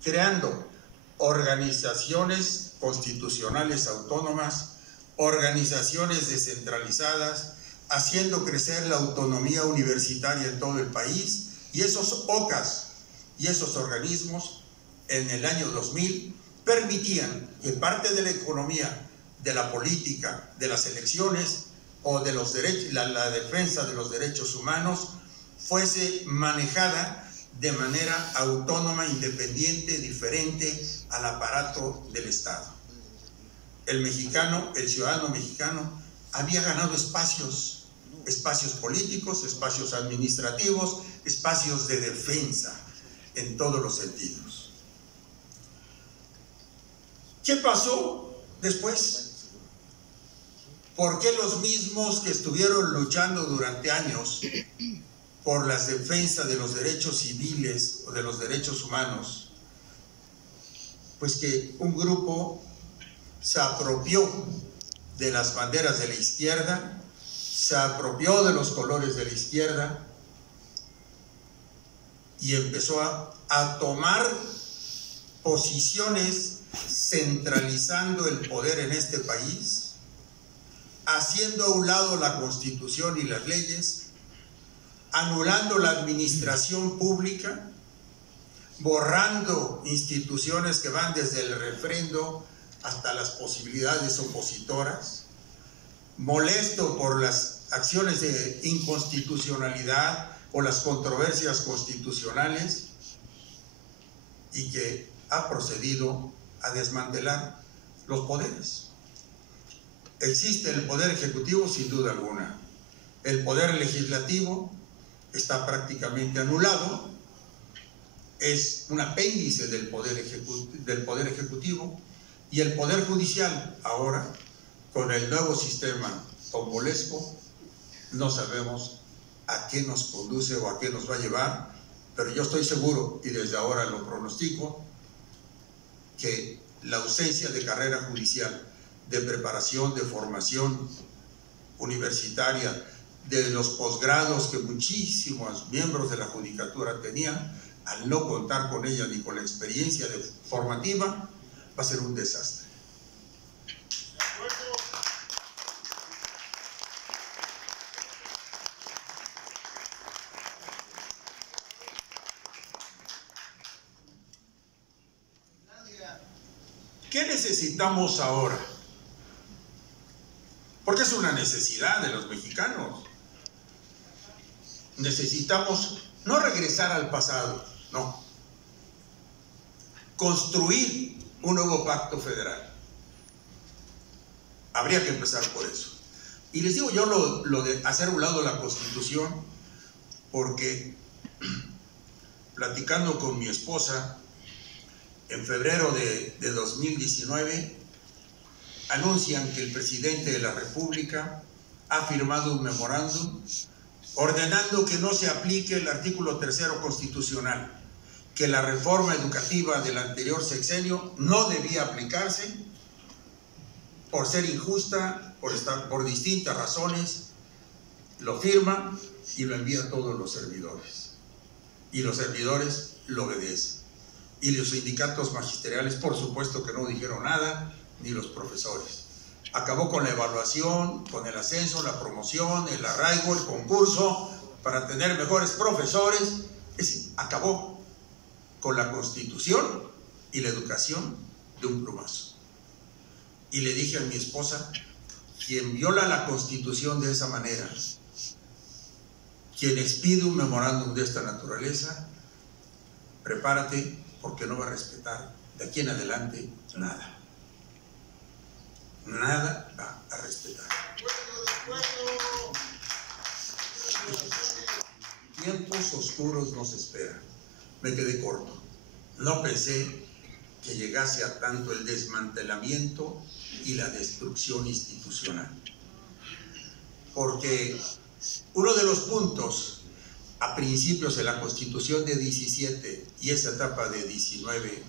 creando organizaciones constitucionales autónomas, organizaciones descentralizadas, haciendo crecer la autonomía universitaria en todo el país, y esos OCAS y esos organismos en el año 2000 permitían que parte de la economía, de la política, de las elecciones o de los derechos, la defensa de los derechos humanos fuese manejada de manera autónoma, independiente, diferente al aparato del Estado. El mexicano, el ciudadano mexicano, había ganado espacios políticos, espacios administrativos, espacios de defensa en todos los sentidos. ¿Qué pasó después? ¿Por qué los mismos que estuvieron luchando durante años por la defensa de los derechos civiles o de los derechos humanos, pues que un grupo se apropió de las banderas de la izquierda, se apropió de los colores de la izquierda y empezó a tomar posiciones centralizando el poder en este país, haciendo a un lado la Constitución y las leyes, anulando la administración pública, borrando instituciones que van desde el refrendo hasta las posibilidades opositoras, molesto por las acciones de inconstitucionalidad o las controversias constitucionales, y que ha procedido a desmantelar los poderes. Existe el poder ejecutivo sin duda alguna. El poder legislativo está prácticamente anulado, es un apéndice del poder ejecutivo. Y el Poder Judicial ahora, con el nuevo sistema tombolesco, no sabemos a qué nos conduce o a qué nos va a llevar, pero yo estoy seguro, y desde ahora lo pronostico, que la ausencia de carrera judicial, de preparación, de formación universitaria, de los posgrados que muchísimos miembros de la judicatura tenían, al no contar con ella ni con la experiencia formativa, va a ser un desastre. ¿Qué necesitamos ahora? Porque es una necesidad de los mexicanos. Necesitamos no regresar al pasado, no. Construir un nuevo pacto federal. Habría que empezar por eso. Y les digo yo lo de hacer a un lado la Constitución, porque platicando con mi esposa, en febrero de 2019, anuncian que el presidente de la República ha firmado un memorándum ordenando que no se aplique el artículo 3º constitucional, que la reforma educativa del anterior sexenio no debía aplicarse por ser injusta, por distintas razones. Lo firma y lo envía a todos los servidores. Y los servidores lo obedecen. Y los sindicatos magisteriales, por supuesto que no dijeron nada, ni los profesores. Acabó con la evaluación, con el ascenso, la promoción, el arraigo, el concurso para tener mejores profesores. Es decir, acabó con la Constitución y la educación de un plumazo. Y le dije a mi esposa, quien viola la Constitución de esa manera, quien expide un memorándum de esta naturaleza, prepárate, porque no va a respetar de aquí en adelante nada. Nada va a respetar. Tiempos oscuros nos esperan. Me quedé corto. No pensé que llegase a tanto el desmantelamiento y la destrucción institucional. Porque uno de los puntos a principios de la Constitución de 17 y esa etapa de 19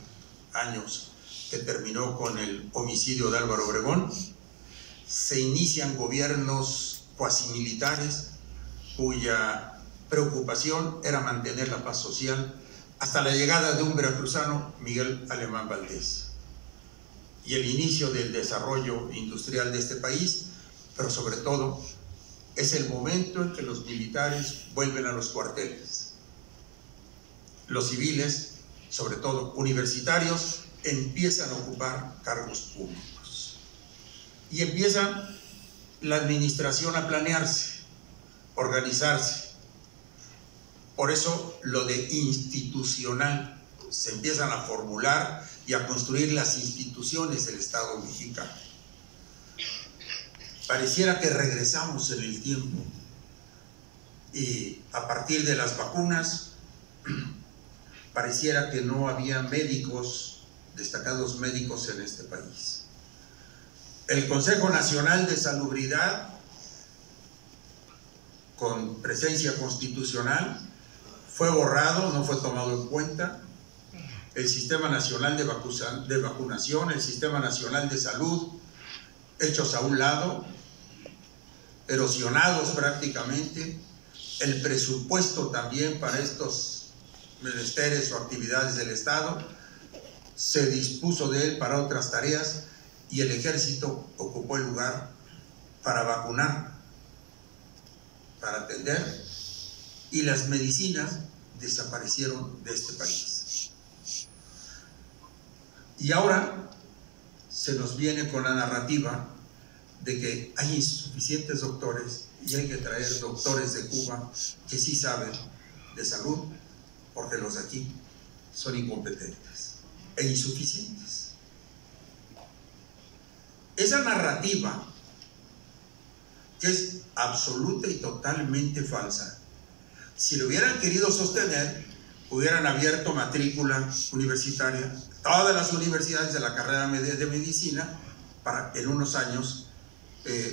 años que terminó con el homicidio de Álvaro Obregón, se inician gobiernos cuasimilitares cuya preocupación era mantener la paz social hasta la llegada de un veracruzano, Miguel Alemán Valdés, y el inicio del desarrollo industrial de este país, pero sobre todo es el momento en que los militares vuelven a los cuarteles. Los civiles, sobre todo universitarios, empiezan a ocupar cargos públicos. Y empieza la administración a planearse, organizarse. Por eso lo de institucional, se empiezan a formular y a construir las instituciones del Estado mexicano. Pareciera que regresamos en el tiempo y a partir de las vacunas pareciera que no había médicos, destacados médicos en este país. El Consejo Nacional de Salubridad, con presencia constitucional, fue borrado, no fue tomado en cuenta. El Sistema Nacional de Vacunación, el Sistema Nacional de Salud, hechos a un lado, erosionados prácticamente. El presupuesto también para estos menesteres o actividades del Estado se dispuso de él para otras tareas y el Ejército ocupó el lugar para vacunar, para atender, y las medicinas desaparecieron de este país. Y ahora se nos viene con la narrativa de que hay insuficientes doctores y hay que traer doctores de Cuba que sí saben de salud, porque los de aquí son incompetentes e insuficientes. Esa narrativa, que es absoluta y totalmente falsa, si lo hubieran querido sostener, hubieran abierto matrícula universitaria, todas las universidades de la carrera de medicina, para en unos años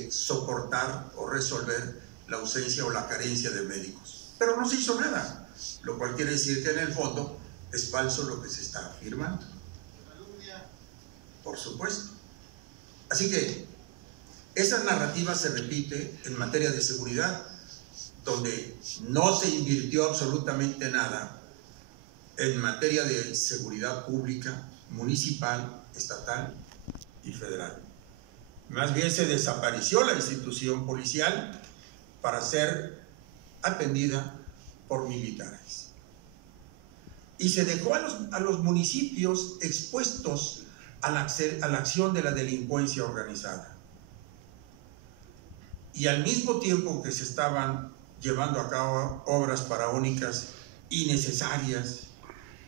soportar o resolver la ausencia o la carencia de médicos. Pero no se hizo nada, lo cual quiere decir que en el fondo es falso lo que se está afirmando. Por supuesto. Así que esa narrativa se repite en materia de seguridad, donde no se invirtió absolutamente nada en materia de seguridad pública, municipal, estatal y federal. Más bien se desapareció la institución policial para ser atendida por militares. Y se dejó a los municipios expuestos a la acción de la delincuencia organizada. Y al mismo tiempo que se estaban llevando a cabo obras faraónicas innecesarias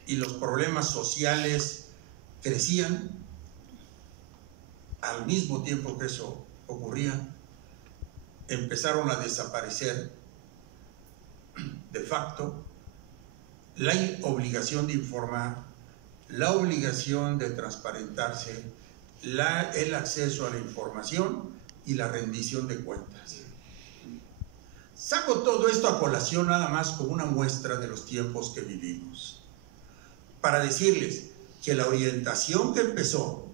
y los problemas sociales crecían, al mismo tiempo que eso ocurría, empezaron a desaparecer de facto la obligación de informar, la obligación de transparentarse, el acceso a la información y la rendición de cuentas. Saco todo esto a colación nada más como una muestra de los tiempos que vivimos, para decirles que la orientación que empezó,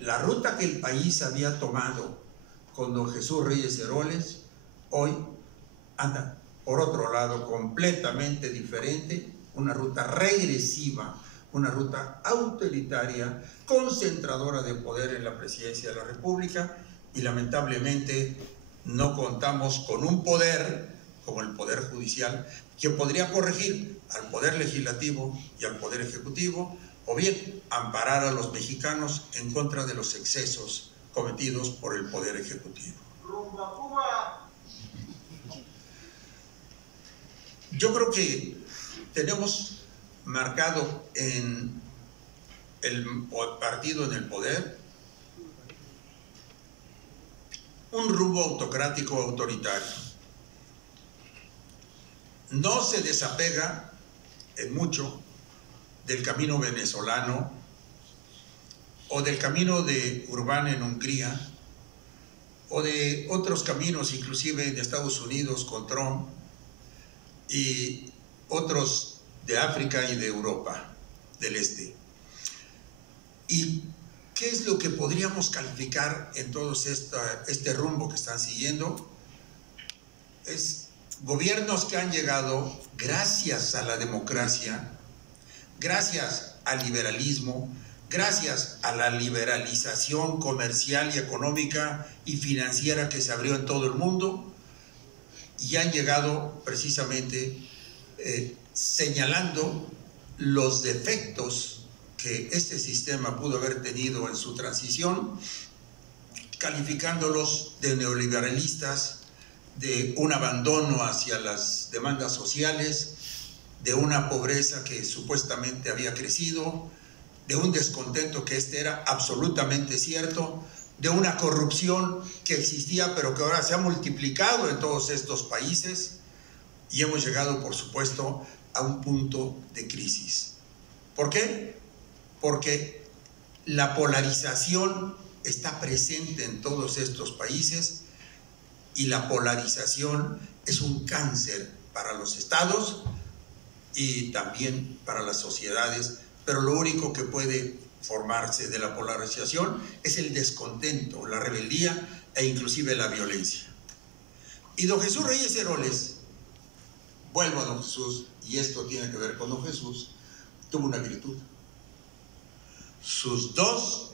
la ruta que el país había tomado con don Jesús Reyes Heroles, hoy anda por otro lado completamente diferente, una ruta regresiva, una ruta autoritaria, concentradora de poder en la presidencia de la República, y lamentablemente no contamos con un poder como el Poder Judicial que podría corregir al Poder Legislativo y al Poder Ejecutivo, o bien amparar a los mexicanos en contra de los excesos cometidos por el Poder Ejecutivo. Yo creo que tenemos marcado en el partido en el poder un rumbo autocrático autoritario. No se desapega en mucho del camino venezolano o del camino de Urbán en Hungría o de otros caminos, inclusive de Estados Unidos con Trump y otros de África y de Europa del Este. ¿Y qué es lo que podríamos calificar en todo este rumbo que están siguiendo? Es gobiernos que han llegado gracias a la democracia, gracias al liberalismo, gracias a la liberalización comercial y económica y financiera que se abrió en todo el mundo, y han llegado precisamente señalando los defectos que este sistema pudo haber tenido en su transición, calificándolos de neoliberalistas, de un abandono hacia las demandas sociales, de una pobreza que supuestamente había crecido, de un descontento que era absolutamente cierto, de una corrupción que existía pero que ahora se ha multiplicado en todos estos países, y hemos llegado, por supuesto, a un punto de crisis. ¿Por qué? Porque la polarización está presente en todos estos países, y la polarización es un cáncer para los estados y también para las sociedades, pero lo único que puede formarse de la polarización es el descontento, la rebeldía e inclusive la violencia. Y don Jesús Reyes Heroles, vuelvo a don Jesús, y esto tiene que ver con don Jesús, tuvo una virtud. Sus dos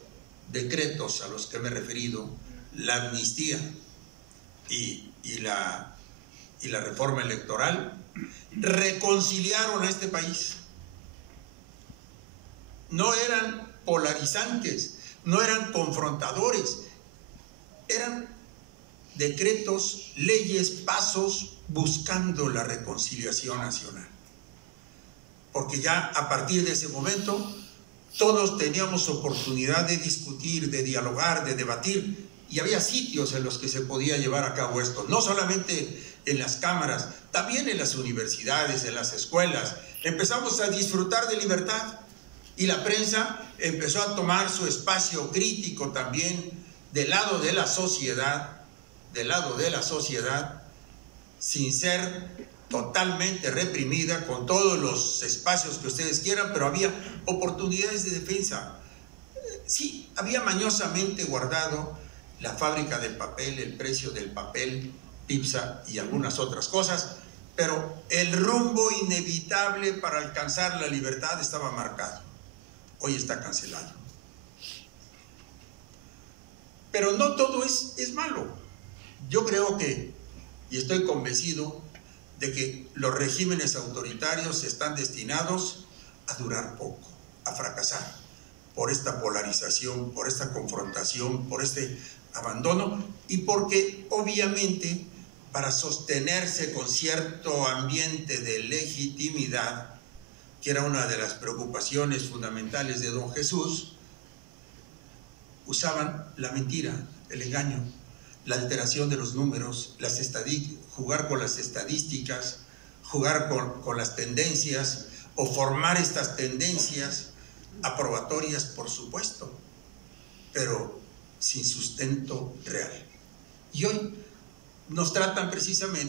decretos a los que me he referido, la amnistía y la reforma electoral, reconciliaron a este país. No eran polarizantes, no eran confrontadores, eran decretos, leyes, pasos buscando la reconciliación nacional. Porque ya a partir de ese momento todos teníamos oportunidad de discutir, de dialogar, de debatir, y había sitios en los que se podía llevar a cabo esto, no solamente en las cámaras, también en las universidades, en las escuelas, Empezamos a disfrutar de libertad y la prensa empezó a tomar su espacio crítico también del lado de la sociedad, sin ser totalmente reprimida, con todos los espacios que ustedes quieran, pero había oportunidades de defensa. Sí, había mañosamente guardado la fábrica del papel, el precio del papel, PIPSA y algunas otras cosas, pero el rumbo inevitable para alcanzar la libertad estaba marcado. Hoy está cancelado. Pero no todo es malo. Yo creo que, y estoy convencido, de que los regímenes autoritarios están destinados a durar poco, a fracasar, por esta polarización, por esta confrontación, por este abandono, y porque obviamente para sostenerse con cierto ambiente de legitimidad, que era una de las preocupaciones fundamentales de don Jesús, usaban la mentira, el engaño, la alteración de los números, jugar con las estadísticas, jugar con las tendencias o formar estas tendencias aprobatorias, por supuesto, pero sin sustento real. Y hoy nos tratan precisamente